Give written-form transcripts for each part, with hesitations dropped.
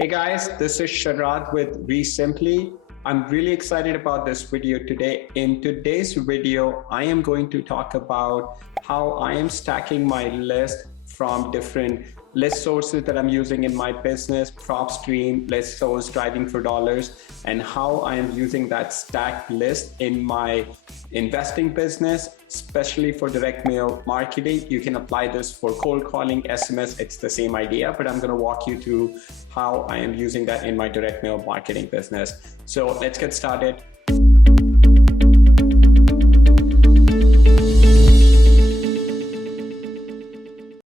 Hey guys, this is Sharad with REsimpli. I'm really excited about this video today. In today's video, I am going to talk about how I am stacking my list from different list sources that I'm using in my business, prop stream, list source, driving for dollars, and how I am using that stacked list in my investing business, especially for direct mail marketing. You can apply this for cold calling, SMS, it's the same idea, but I'm going to walk you through how I am using that in my direct mail marketing business. So let's get started.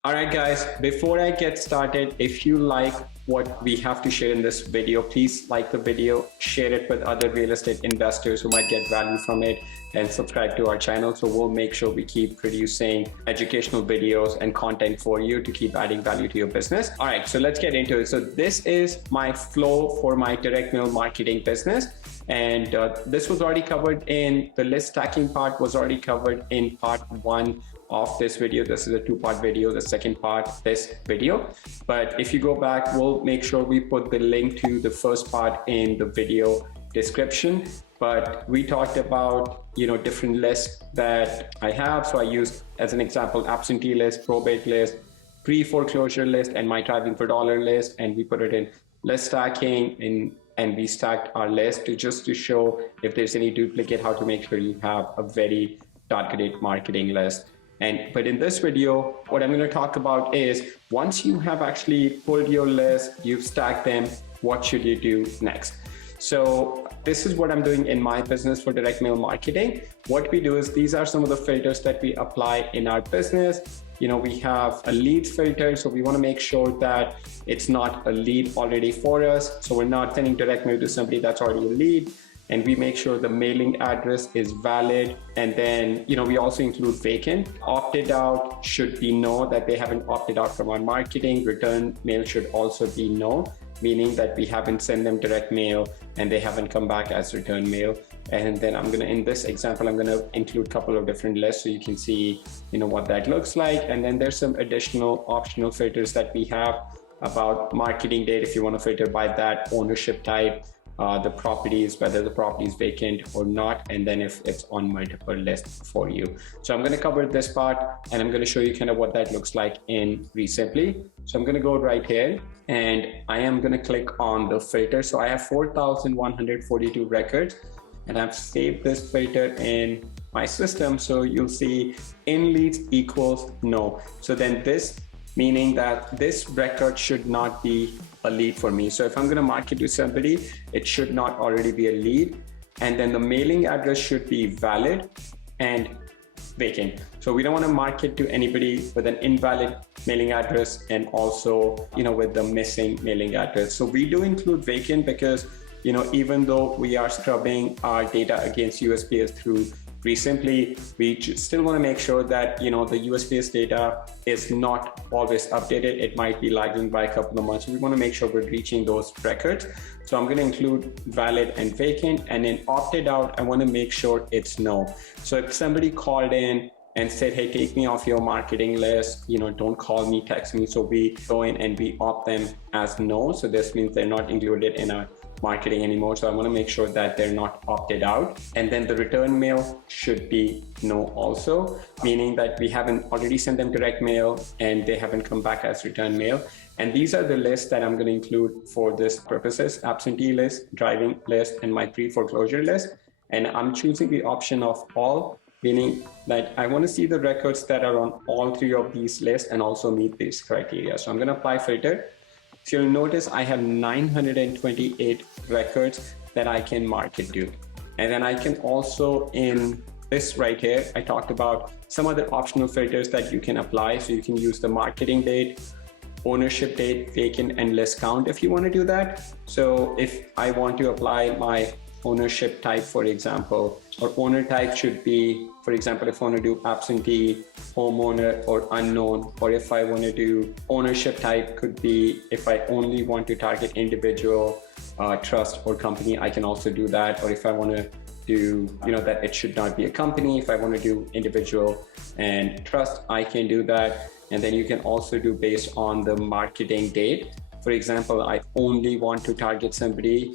All right, guys, before I get started, if you like what we have to share in this video, please like the video, share it with other real estate investors who might get value from it, and subscribe to our channel. So we'll make sure we keep producing educational videos and content for you to keep adding value to your business. All right, so let's get into it. So this is my flow for my direct mail marketing business. And this was already covered in the list stacking part, was already covered in part 1 of this video. This is a 2-part video, the second part, this video. But if you go back, we'll make sure we put the link to the first part in the video description. But we talked about, different lists that I have. So I used, as an example, absentee list, probate list, pre-foreclosure list, and my driving for dollar list. And we put it in list stacking and we stacked our list to show if there's any duplicate, how to make sure you have a very targeted marketing list. But in this video, what I'm going to talk about is once you have actually pulled your list, you've stacked them, what should you do next? So this is what I'm doing in my business for direct mail marketing. What we do is these are some of the filters that we apply in our business. We have a lead filter, so we want to make sure that it's not a lead already for us. So we're not sending direct mail to somebody that's already a lead. And we make sure the mailing address is valid. And then, we also include vacant. Opted out should be no, that they haven't opted out from our marketing. Return mail should also be no, meaning that we haven't sent them direct mail and they haven't come back as return mail. And then in this example, I'm gonna include a couple of different lists so you can see, what that looks like. And then there's some additional optional filters that we have about marketing date, if you want to filter by that, ownership type, the properties, whether the property is vacant or not, and then if it's on multiple lists for you. So I'm going to cover this part and I'm going to show you kind of what that looks like in REsimpli. So I'm going to go right here and I am going to click on the filter. So I have 4,142 records and I've saved this filter in my system. So you'll see in leads equals no. So then this meaning that this record should not be a lead for me. So if I'm going to market to somebody, it should not already be a lead. And then the mailing address should be valid and vacant. So we don't want to market to anybody with an invalid mailing address and also, with the missing mailing address. So we do include vacant because, even though we are scrubbing our data against USPS through REsimpli, we still want to make sure that the USPS data is not always updated. It might be lagging by a couple of months. We want to make sure we're reaching those records. So I'm going to include valid and vacant, and then opted out, I want to make sure it's no. So if somebody called in and said, hey, take me off your marketing list, don't call me, text me. So we go in and we opt them as no. So this means they're not included in our marketing anymore. So I want to make sure that they're not opted out. And then the return mail should be no also, meaning that we haven't already sent them direct mail and they haven't come back as return mail. And these are the lists that I'm going to include for this purposes: absentee list, driving list, and my pre-foreclosure list. And I'm choosing the option of all, meaning that I want to see the records that are on all 3 of these lists and also meet these criteria. So I'm going to apply filter. So you'll notice I have 928 records that I can market to. And then I can also, in this right here, I talked about some other optional filters that you can apply. So you can use the marketing date, ownership date, vacant, and list count if you want to do that. So if I want to apply my ownership type, for example, or owner type should be, for example, if I want to do absentee, homeowner, or unknown, or if I want to do ownership type could be if I only want to target individual, trust, or company, I can also do that. Or if I want to do, that it should not be a company, if I want to do individual and trust, I can do that. And then you can also do based on the marketing date. For example, I only want to target somebody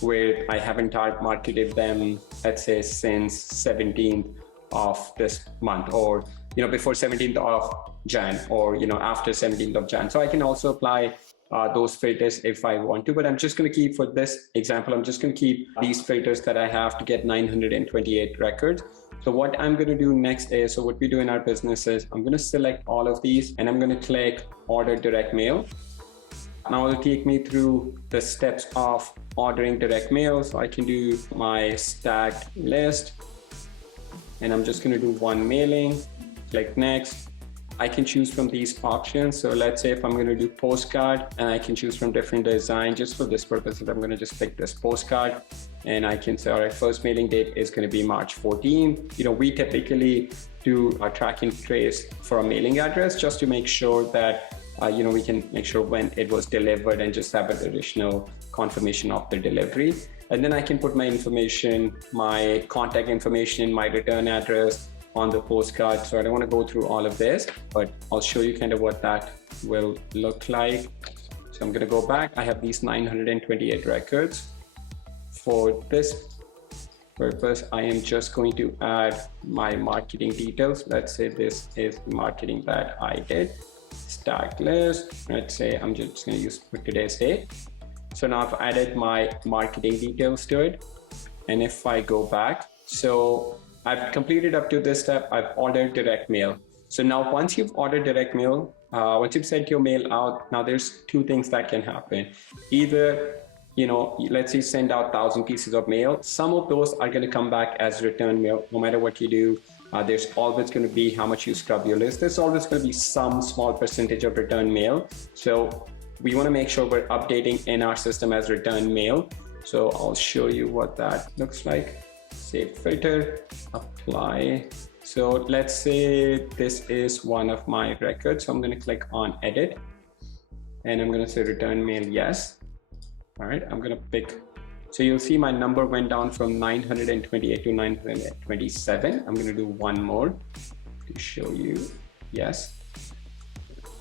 where I haven't marketed them, let's say, since 17th of this month, or before 17th of Jan, or after 17th of Jan. So I can also apply those filters if I want to, but I'm just going to keep, for this example, I'm just going to keep these filters that I have to get 928 records. So what I'm going to do next is, so what we do in our business is, I'm going to select all of these and I'm going to click order direct mail. Now it'll take me through the steps of ordering direct mail. So I can do my stacked list, and I'm just going to do one mailing, click next. I can choose from these options. So let's say if I'm going to do postcard, and I can choose from different design. Just for this purpose, I'm going to just pick this postcard, and I can say, all right, first mailing date is going to be March 14. We typically do a track and trace for a mailing address just to make sure that we can make sure when it was delivered and just have an additional confirmation of the delivery. And then I can put my information, my contact information, my return address on the postcard. So I don't want to go through all of this, but I'll show you kind of what that will look like. So I'm going to go back. I have these 928 records. For this purpose, I am just going to add my marketing details. Let's say this is marketing that I did. Stack list. Let's say I'm just going to use for today's date. So now I've added my marketing details to it. And if I go back, so I've completed up to this step. I've ordered direct mail. So now once you've ordered direct mail, once you've sent your mail out, now there's two things that can happen. Either, let's say send out 1,000 pieces of mail. Some of those are going to come back as return mail. No matter what you do, there's always going to be how much you scrub your list. There's always going to be some small percentage of return mail. So we want to make sure we're updating in our system as return mail. So I'll show you what that looks like. Save filter, apply. So let's say this is one of my records. So I'm going to click on edit, and I'm going to say return mail yes. All right, I'm going to pick. So you'll see my number went down from 928 to 927. I'm going to do one more to show you. Yes.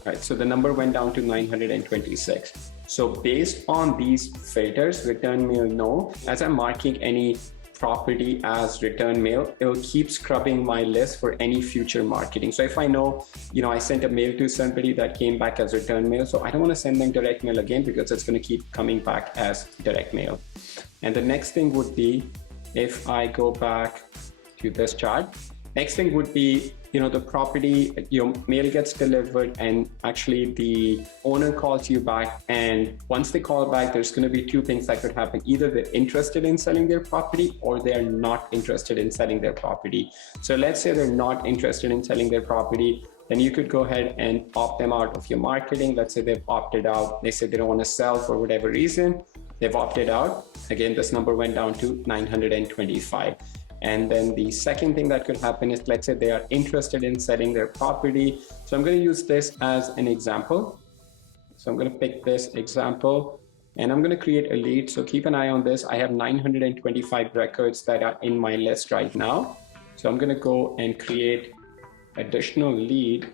All right, so the number went down to 926. So based on these filters, return mail no, as I'm marking any property as return mail, it'll keep scrubbing my list for any future marketing. So if I know, I sent a mail to somebody that came back as return mail, so I don't want to send them direct mail again because it's going to keep coming back as direct mail. And the next thing would be, if I go back to this chart, next thing would be, the property, your mail gets delivered and actually the owner calls you back. And once they call back, there's going to be two things that could happen. Either they're interested in selling their property or they're not interested in selling their property. So let's say they're not interested in selling their property, then you could go ahead and opt them out of your marketing. Let's say they've opted out. They said they don't want to sell for whatever reason. They've opted out. Again, this number went down to 925. And then the second thing that could happen is, let's say they are interested in selling their property. So I'm going to use this as an example. So I'm going to pick this example and I'm going to create a lead. So keep an eye on this. I have 925 records that are in my list right now. So I'm going to go and create additional lead.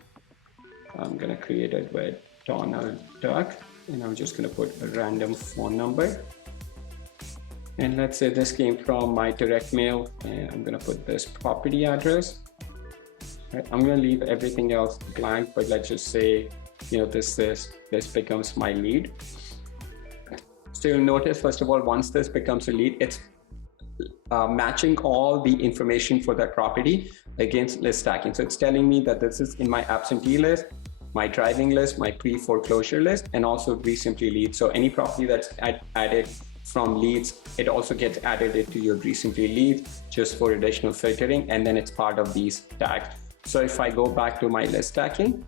I'm going to create it with Donald Duck, and I'm just going to put a random phone number. And let's say this came from my direct mail, and I'm going to put this property address. Right, I'm going to leave everything else blank, but let's just say, this becomes my lead. So you'll notice, first of all, once this becomes a lead, it's matching all the information for that property against list stacking. So it's telling me that this is in my absentee list, my driving list, my pre-foreclosure list, and also REsimpli leads. So any property that's added from leads, it also gets added to your REsimpli leads just for additional filtering, and then it's part of these tags. So if I go back to my list stacking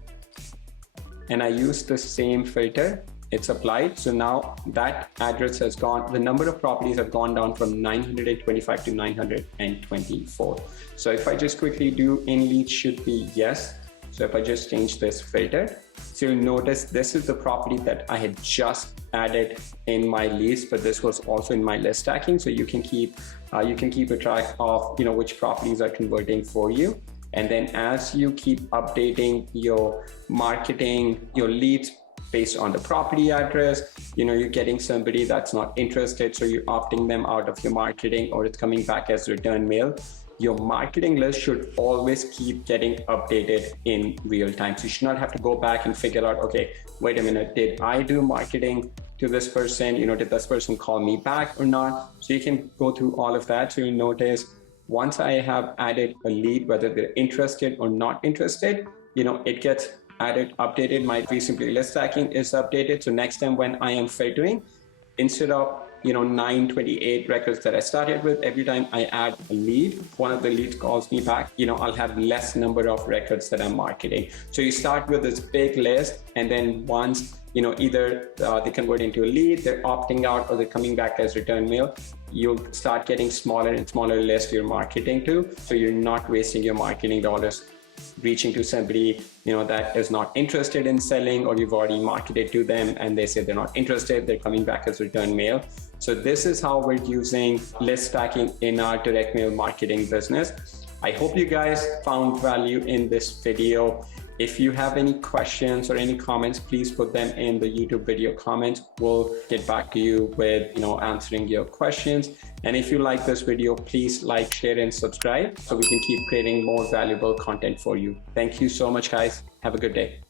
and I use the same filter, it's applied. So now that address has gone, the number of properties have gone down from 925 to 924. So if I just quickly do in leads should be yes. So if I just change this filter, so you'll notice this is the property that I had just added in my list, but this was also in my list stacking. So you can keep a track of which properties are converting for you. And then as you keep updating your marketing, your leads based on the property address. You're getting somebody that's not interested, so you're opting them out of your marketing, or it's coming back as return mail. Your marketing list should always keep getting updated in real time. So you should not have to go back and figure out, okay, wait a minute, did I do marketing to this person? Did this person call me back or not? So you can go through all of that. So you notice once I have added a lead, whether they're interested or not interested, it gets added, updated. My REsimpli list tracking is updated. So next time when I am filtering, instead of 928 records that I started with, every time I add a lead, one of the leads calls me back, I'll have less number of records that I'm marketing. So you start with this big list, and then once either they convert into a lead, they're opting out, or they're coming back as return mail, you'll start getting smaller and smaller list you're marketing to. So you're not wasting your marketing dollars reaching to somebody that is not interested in selling, or you've already marketed to them and they say they're not interested, they're coming back as return mail. So this is how we're using list stacking in our direct mail marketing business. I hope you guys found value in this video. If you have any questions or any comments, please put them in the YouTube video comments. We'll get back to you with answering your questions. And if you like this video, please like, share, and subscribe so we can keep creating more valuable content for you. Thank you so much, guys. Have a good day.